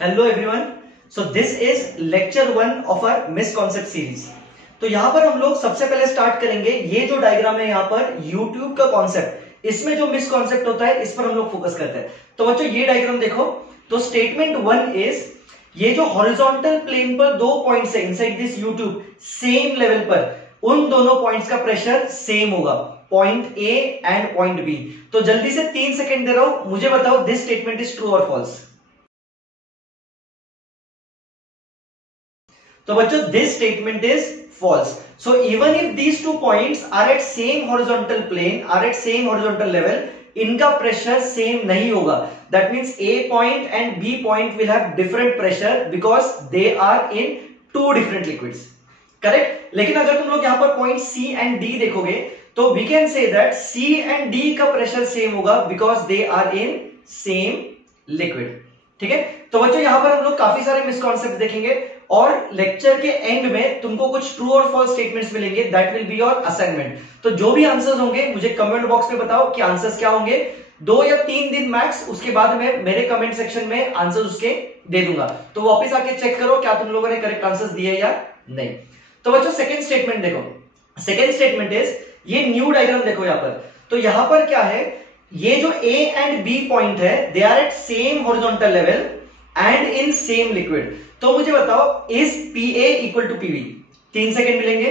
Hello everyone. So this is lecture 1 of our misconception series. तो यहां पर हम लोग सबसे पहले स्टार्ट करेंगे, ये जो डायग्राम है यहां पर यूट्यूब का कॉन्सेप्ट, इसमें जो मिसकॉन्सेप्ट होता है इस पर हम लोग फोकस करते हैं। तो बच्चों ये डायग्राम देखो, तो स्टेटमेंट 1 इज ये जो हॉरिजॉन्टल प्लेन पर दो पॉइंट्स है inside this YouTube, same level पर उन दोनों पॉइंट्स का प्रेशर सेम होगा, point A and point B. तो जल्दी से 3 सेकेंड दे रहा हूं, मुझे बताओ दिस स्टेटमेंट इज ट्रू और फॉल्स। तो बच्चों this statement is false. So even if these two points are at same horizontal plane, are at same horizontal level, इनका प्रेशर सेम नहीं होगा. That means A point and B point will have different pressure because they are in two different liquids. Correct? लेकिन अगर तुम लोग यहाँ पर point C and D देखोगे तो we can say that C and D का प्रेशर सेम होगा because they are in same liquid. ठीक है, तो बच्चों यहां पर हम लोग काफी सारे मिसकॉन्सेप्ट देखेंगे और लेक्चर के एंड में तुमको कुछ ट्रू और फॉल्स स्टेटमेंट्स मिलेंगे, that will be your assignment. तो जो भी आंसर्स होंगे मुझे कमेंट बॉक्स में बताओ कि आंसर्स क्या होंगे। 2 या 3 दिन मैक्स, उसके बाद में मेरे कमेंट सेक्शन में आंसर्स उसके दे दूंगा, तो वापस आके चेक करो क्या तुम लोगों ने करेक्ट आंसर्स दिए या नहीं। तो बच्चों सेकंड स्टेटमेंट देखो, सेकंड स्टेटमेंट इज ये न्यू डायग्राम देखो यहां पर। तो यहां पर क्या है, ये जो A एंड B पॉइंट है they are at same horizontal level and in same liquid. तो मुझे बताओ is PA equal to PB। 3 second मिलेंगे।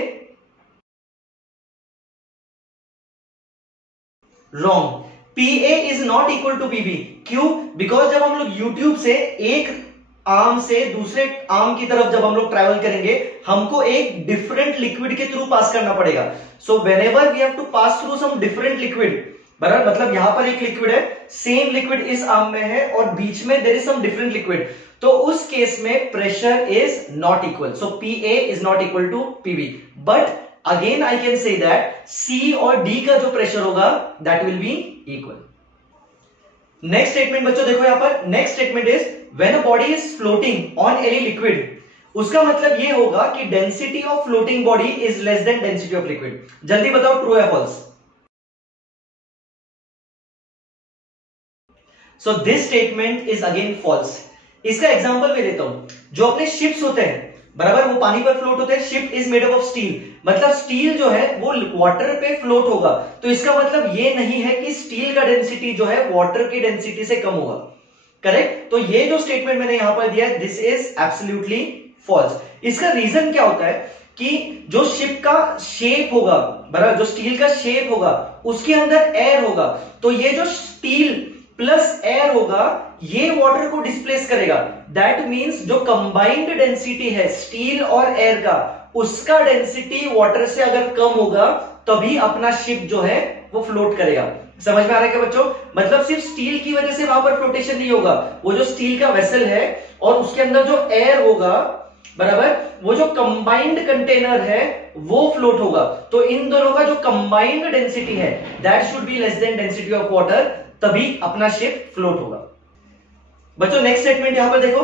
Wrong, PA is not equal to PB। क्यों? बिकॉज जब हम लोग YouTube से एक आर्म से दूसरे आर्म की तरफ जब हम लोग ट्रैवल करेंगे, हमको एक डिफरेंट लिक्विड के थ्रू पास करना पड़ेगा। So whenever we have to pass through some different liquid, बराबर, मतलब यहां पर एक लिक्विड है, सेम लिक्विड इस आर्म में है और बीच में there is some different liquid, तो उस केस में pressure is not equal. So PA is not equal to PB, but again I can say that C और D का जो प्रेशर होगा that will be equal. Next statement बच्चों देखो यहां पर, next statement is when a body is floating on any liquid, उसका मतलब ये होगा कि density of floating body is less then density of liquid. जल्दी बताओ ट्रू है false. So this statement is again false. इसका एग्जांपल मैं देता हूं, जो अपने शिप्स होते हैं, बराबर, वो पानी पर फ्लोट होते हैं। Ship is made up of steel, मतलब स्टील जो है वो वाटर पे फ्लोट होगा, तो इसका मतलब ये नहीं है कि स्टील का डेंसिटी जो है वाटर की डेंसिटी से कम होगा। करेक्ट? तो ये जो स्टेटमेंट मैंने यहां पर दिया है दिस इज एब्सोल्युटली फॉल्स। इसका रीजन क्या होता है कि जो शिप का शेप होगा, बराबर, जो स्टील का शेप होगा उसके अंदर एयर होगा, तो ये जो स्टील प्लस एयर होगा ये वाटर को डिस्प्लेस करेगा। दैट मींस जो कंबाइंड डेंसिटी है स्टील और एयर का, उसका डेंसिटी वाटर से अगर कम होगा तभी अपना शिप जो है वो फ्लोट करेगा। समझ में आ रहा है क्या बच्चों? मतलब सिर्फ स्टील की वजह से वहां पर फ्लोटेशन नहीं होगा, वो जो स्टील का वेसल है और उसके अंदर जो एयर होगा, बराबर, वो जो कंबाइंड कंटेनर है वो फ्लोट होगा। तो इन दोनों का जो कंबाइंड डेंसिटी है that should be less than density of water, तभी अपना शिप फ्लोट होगा। बच्चों नेक्स्ट स्टेटमेंट यहां पर देखो,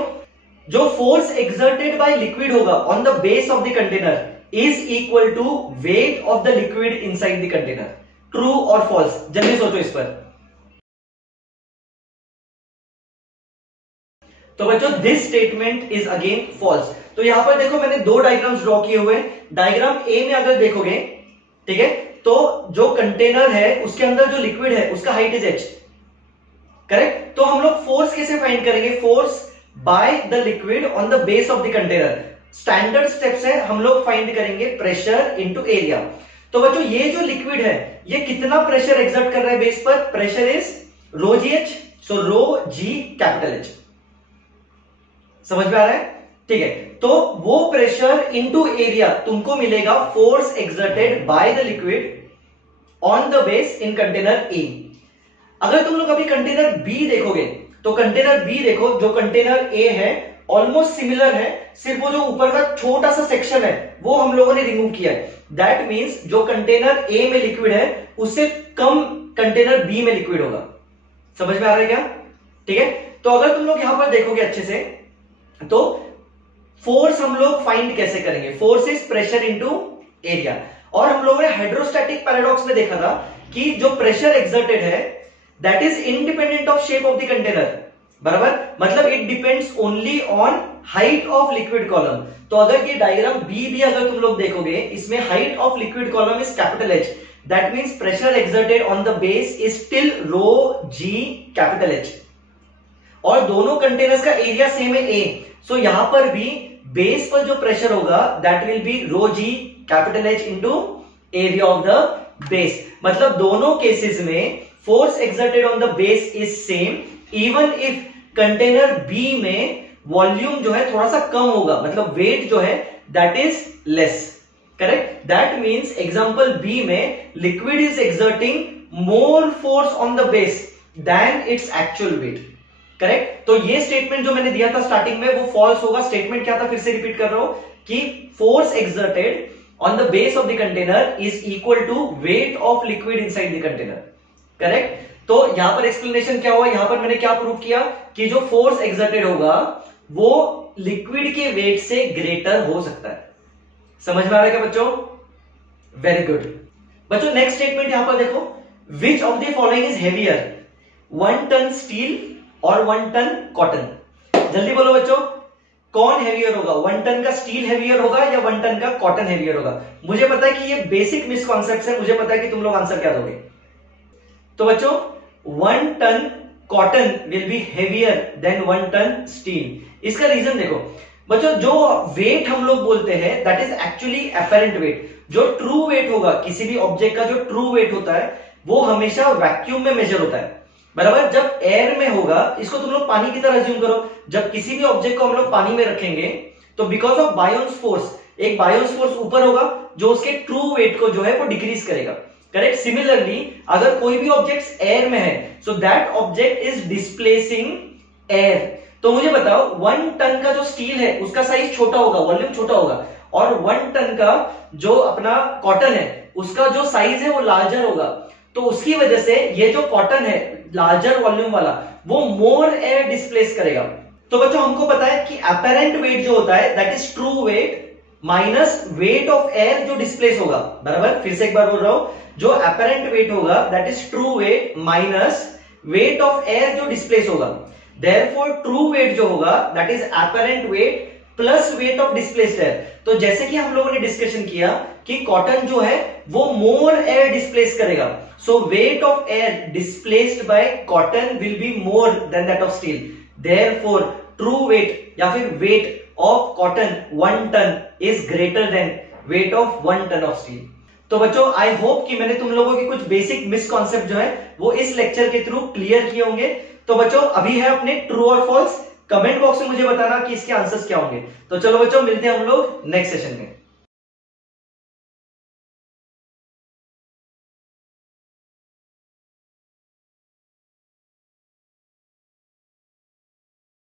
जो फोर्स एक्सर्टेड बाय लिक्विड होगा on the base of the container is equal to weight of the liquid inside the container. True और फॉल्स, जल्दी सोचो इस पर। तो बच्चों this statement is again false. तो यहां पर देखो मैंने 2 डायग्राम्स ड्रॉ किए हुए हैं। डायग्राम ए में अगर देखोगे, ठीक है, तो जो कंटेनर है उसके अंदर जो लिक्विड है उसका हाइट इज h, करेक्ट? तो हम लोग फोर्स कैसे फाइंड करेंगे? Force by the liquid on the base of the container. Standard steps है, हम लोग फाइंड करेंगे प्रेशर इनटू एरिया। तो बच्चों ये जो लिक्विड है ये कितना प्रेशर एक्सर्ट कर रहा है बेस पर? Pressure is rho GH, so rho G capital H। समझ में आ रहा है? ठीक है, तो वो प्रेशर इनटू एरिया तुमको मिलेगा force exerted by the liquid on the base in container A. अगर तुम लोग अभी कंटेनर बी देखोगे तो कंटेनर बी देखो, जो कंटेनर ए है ऑलमोस्ट सिमिलर है, सिर्फ वो जो ऊपर का छोटा सा सेक्शन है वो हम लोगों ने रिमूव किया है। दैट मींस जो कंटेनर ए में लिक्विड है उससे कम कंटेनर बी में लिक्विड होगा। समझ में आ रहा है क्या? ठीक है, तो अगर तुम लोग यहां पर देखोगे अच्छे से तो फोर्स हम लोग फाइंड कैसे करेंगे? Force is pressure into area. और हम लोगों ने हाइड्रोस्टैटिक पैराडॉक्स में देखा था कि जो प्रेशर एक्सर्टेड है that is independent of shape of the container, बराबर, मतलब it depends only on height of liquid column. तो अगर ये डायग्राम बी भी अगर तुम लोग देखोगे, इसमें height of liquid column is capital H, that means pressure exerted on the base is still rho G capital H, और दोनों कंटेनर्स का एरिया सेम है ए, सो यहां पर भी बेस पर जो प्रेशर होगा that will be rho G capital H into area of the base. मतलब दोनों केसेस में force exerted on the base is same, even if container B में वॉल्यूम जो है थोड़ा सा कम होगा, मतलब वेट जो है that is less, correct. That means example B में liquid is exerting more force on the base than it's actual weight, correct. तो ये स्टेटमेंट जो मैंने दिया था स्टार्टिंग में वो फॉल्स होगा। स्टेटमेंट क्या था, फिर से रिपीट कर रहा हूं कि force exerted on the base of the container is equal to weight of liquid inside the container, correct. तो यहां पर एक्सप्लेनेशन क्या हुआ, यहां पर मैंने क्या प्रूव किया कि जो फोर्स एक्सर्टेड होगा वो लिक्विड के वेट से ग्रेटर हो सकता है। समझ में आ रहा है क्या बच्चों? वेरी गुड बच्चों। नेक्स्ट स्टेटमेंट यहां पर देखो, which of the following is heavier, 1 ton steel और 1 टन कॉटन। जल्दी बोलो बच्चों, कौन हेवियर होगा? 1 टन का स्टील हेवियर होगा या 1 टन का कॉटन हेवियर होगा? मुझे पता है कि ये बेसिक मिसकॉन्सेप्ट है, मुझे पता है कि तुम लोग आंसर क्या दोगे। तो बच्चों 1 ton cotton will be heavier than 1 ton steel. इसका रीजन देखो बच्चों, जो वेट हम लोग बोलते हैं that is actually apparent weight. जो ट्रू वेट होगा किसी भी ऑब्जेक्ट का, जो ट्रू वेट होता है वो हमेशा वैक्यूम में मेजर होता है, बराबर। जब एयर में होगा, इसको तुम लोग पानी की तरह अज्यूम करो, जब किसी भी ऑब्जेक्ट को हम लोग पानी में रखेंगे तो बिकॉज ऑफ बायोन्स फोर्स, एक बायोन्स फोर्स ऊपर होगा जो उसके ट्रू वेट को जो है वो डिक्रीज करेगा, करेक्ट। सिमिलरली अगर कोई भी ऑब्जेक्ट एयर में है so that object is displacing air. तो मुझे बताओ 1 टन का जो स्टील है उसका साइज छोटा होगा, वॉल्यूम छोटा होगा, और 1 टन का जो अपना कॉटन है उसका जो साइज है वो लार्जर होगा। तो उसकी वजह से ये जो कॉटन है लार्जर वॉल्यूम वाला वो मोर एयर डिस्प्लेस करेगा। तो बच्चों हमको पता है कि अपेरेंट वेट जो होता है that is true wait minus weight of air जो डिस्प्लेस होगा, बराबर। फिर से एक बार बोल रहा हूं, जो अपेरेंट वेट होगा that is true wait minus weight of air जो डिस्प्लेस होगा। देयरफॉर ट्रू वेट जो होगा that is apparent weight plus weight of displaced air. तो जैसे कि हम लोगों ने डिस्कशन किया कि कॉटन जो है वो मोर एयर डिस्प्लेस करेगा, so weight of air displaced by cotton will be more than that of steel. Therefore true weight या फिर weight of cotton 1 ton is greater than weight of 1 ton of steel. तो बच्चों I hope कि मैंने तुम लोगों की कुछ बेसिक मिसकॉन्सेप्ट जो है वो इस लेक्चर के थ्रू क्लियर किए होंगे। तो बच्चों अभी है अपने ट्रू और फॉल्स, कमेंट बॉक्स में मुझे बताना कि इसके आंसर्स क्या होंगे। तो चलो बच्चों मिलते हैं हम लोग नेक्स्ट सेशन में।